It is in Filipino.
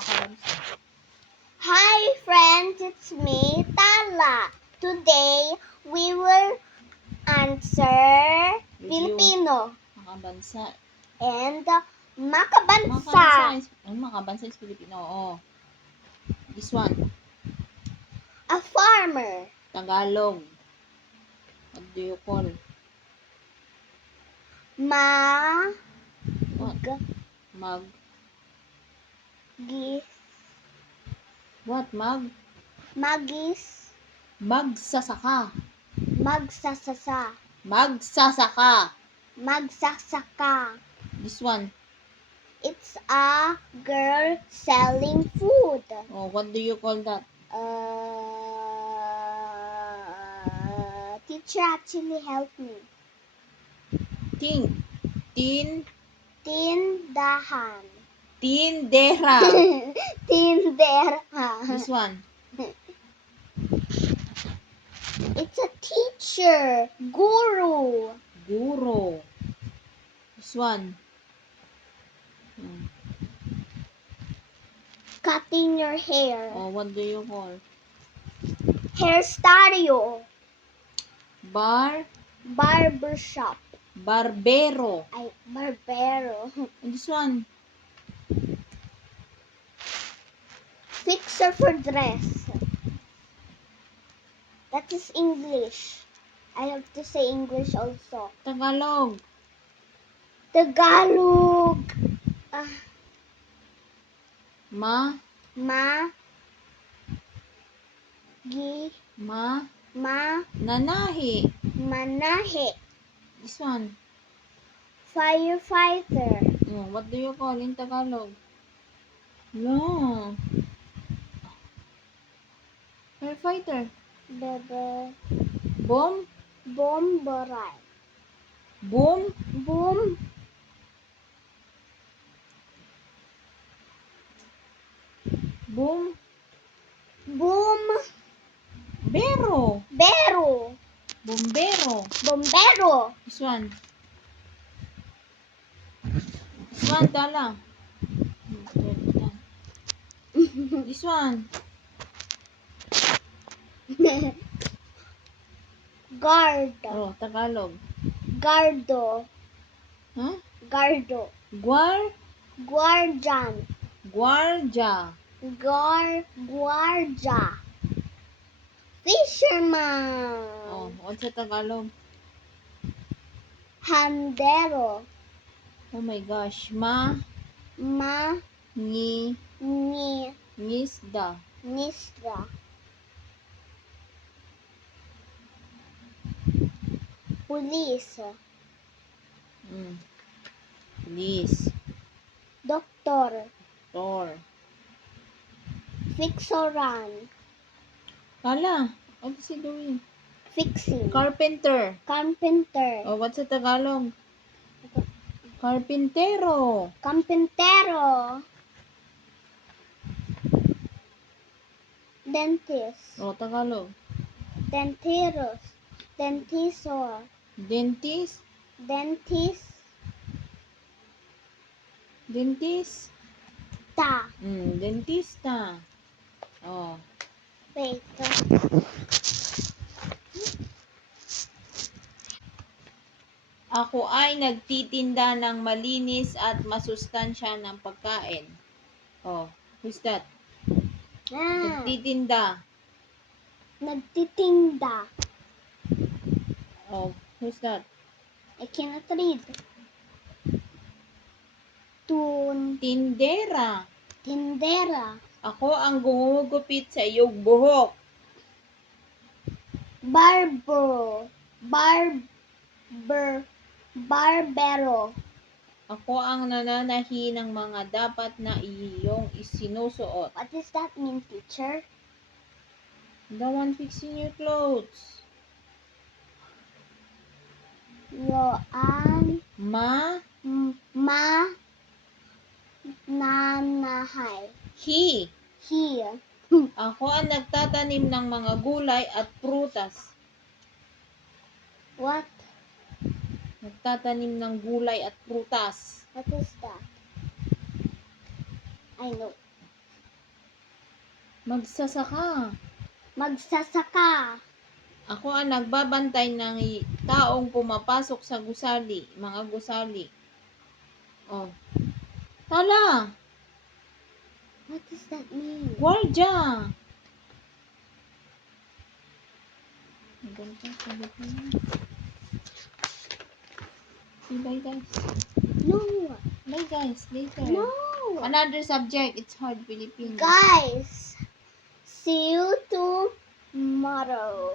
makabansa. Hi friends, it's me, Tala. Today, we will answer Review. Filipino Makabansa. and Makabansa Makabansa. Makabansa is Filipino. Oh. This one. A farmer. Tagalog. What do you call? Mag What? Mag. gis What? magis Magsasaka. magsasasa Magsasaka. magsasaka. This one. It's a girl selling food. Oh, what do you call that? Teacher actually helped me. Tindahan. Tindahan. Tindera. Tindera. This one. It's a teacher. Guru. Guro. This one. Cutting your hair. Oh, what do you call? Hair studio. Barbershop. Barbero. Barbero. And this one. Fixer for dress. That is English. I have to say English also. Tagalog. Tagalog. Ma. Nanahi. Manahe. This one. Firefighter. Oh, what do you call in Tagalog? No. Firefighter. Bebe. Bomb. Bomberay. Boom. Boom. Boom. Boom. Bero. Bero. Bombero. Bombero. This one. This one, Tala. This one. Guard. Oh, Tagalog. Gardo. Huh? Gardo. Guardian. Guardia. Guardia. Fisherman. Oh, what's sa Tagalog? Handero. Oh my gosh. Ngisda. Nisda. Police. Police. Doctor. Door. Fixoran. Tala. What is he doing? Fixing. Carpenter. Carpenter. Oh, what's sa Tagalog? Carpintero. Carpintero. Dentist. Oh, Tagalog. Denteros. Dentisor. Dentist. Dentist. Dentista. Oh. Wait. Ako ay nagtitinda ng malinis at masustansya ng pagkain. Oh, who's that? Nagtitinda. Nagtitinda. Oh, who's that? I cannot read. Tindera. Tindera. Ako ang gumugupit sa iyong buhok. Barbero. Ako ang nananahi ng mga dapat na iyong isinusuot. What does that mean, teacher? The one fixing your clothes. Yoan. Nanahay. He. Here. Ako ang nagtatanim ng mga gulay at prutas. What? Nagtatanim ng gulay at prutas. What is that? I know. Magsasaka. Magsasaka. Ako ang nagbabantay ng taong pumapasok sa gusali, mga gusali. Oh. Tala, What does that mean? gwardiya. Gwardiya sa Filipino. Okay, bye guys. No. Bye guys, later. No. Another subject, it's hard Filipino. Guys, see you tomorrow.